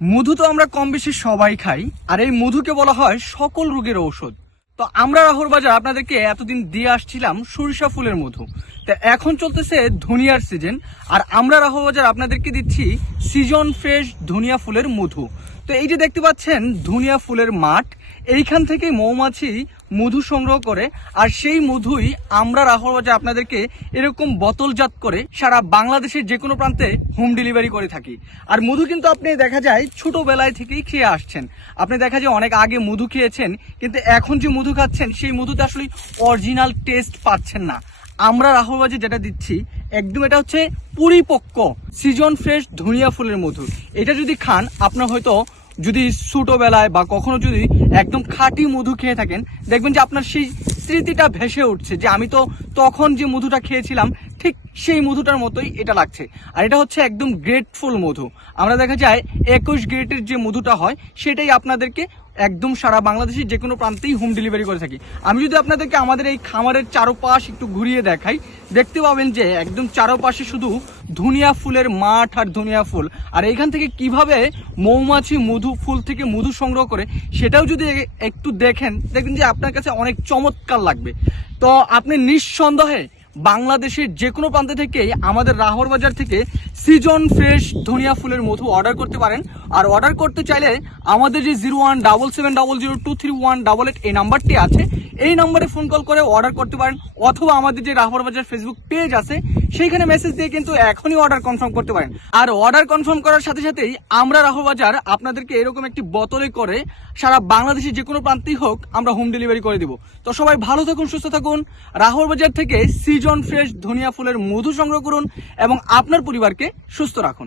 মধু তো আমরা কম বেশি সবাই খাই, আর এই মধুকে বলা হয় সকল রোগের ঔষধ। তো আমরা রাহুর বাজার আপনাদেরকে এতদিন দিয়ে আসছিলাম সরিষা ফুলের মধু। তো এখন চলতেছে ধনিয়ার সিজন, আর আমরা রাহুর বাজার আপনাদেরকে দিচ্ছি সিজন ফ্রেশ ধনিয়া ফুলের মধু। তো এই যে দেখতে পাচ্ছেন ধনিয়া ফুলের মাঠ, এইখান থেকেই মৌমাছি মধু সংগ্রহ করে, আর সেই মধুই আমরা রাহুর বাজার আপনাদেরকে এরকম বোতলজাত করে সারা বাংলাদেশের যে কোনো প্রান্তে হোম ডেলিভারি করে থাকি। আর মধু কিন্তু আপনি দেখা যায় ছোটবেলায় থেকেই খেয়ে আসছেন, আপনি দেখা যায় অনেক আগে মধু খেয়েছেন, কিন্তু এখন যে মধু খাচ্ছেন সেই মধুতে আসলে অরিজিনাল টেস্ট পাচ্ছেন না। আমরা রাহুল বাজার যেটা দিচ্ছি একদম এটা হচ্ছে পরিপক্ক সিজন ফ্রেশ ধনিয়া ফুলের মধু। এটা যদি খান আপনার হয়তো যদি ছোটবেলায় বা কখনো যদি একদম খাঁটি মধু খেয়ে থাকেন, দেখবেন যে আপনার সেই স্মৃতিটা ভেসে উঠছে যে আমি তো তখন যে মধুটা খেয়েছিলাম ঠিক সেই মধুটার মতোই এটা লাগছে। আর এটা হচ্ছে একদম গ্রেটফুল মধু। আমরা দেখা যায় 21 গ্রেটের যে মধুটা হয় সেটাই আপনাদেরকে একদম সারা বাংলাদেশের যে কোনো প্রান্তেই হোম ডেলিভারি করে থাকি। আমি যদি আপনাদেরকে আমাদের এই খামারের চারপাশ একটু ঘুরিয়ে দেখাই, দেখতে পাবেন যে একদম চারপাশে শুধু ধনিয়া ফুলের মাঠ আর ধনিয়া ফুল। আর এইখান থেকে কিভাবে মৌমাছি মধু ফুল থেকে মধু সংগ্রহ করে সেটাও যদি একটু দেখেন, দেখবেন যে আপনার কাছে অনেক চমৎকার লাগবে। তো আপনি নিঃসন্দেহে বাংলাদেশের যে কোনো প্রান্ত থেকে আমাদের রাহর বাজার থেকে সিজন ফ্রেশ ধনিয়া ফুলের মধু অর্ডার করতে পারেন। আর অর্ডার করতে চাইলে আমাদের যে 0177002318 এই নাম্বারটি আছে, এই নাম্বারে ফোন কল করে অর্ডার করতে পারেন, অথবা আমাদের যে রাহর বাজার ফেসবুক পেজ আছে সেইখানে মেসেজ দিয়ে কিন্তু এখনই অর্ডার কনফার্ম করতে পারেন। আর অর্ডার কনফার্ম করার সাথে সাথেই আমরা রাহর বাজার আপনাদেরকে এরকম একটি বোতলে করে সারা বাংলাদেশের যে কোনো প্রান্তেই হোক আমরা হোম ডেলিভারি করে দিব। তো সবাই ভালো থাকুন, সুস্থ থাকুন। রাহর বাজার থেকে সিজন ফ্রেশ ধনিয়া ফুলের মধু সংগ্রহ করুন এবং আপনার পরিবারকে সুস্থ রাখুন।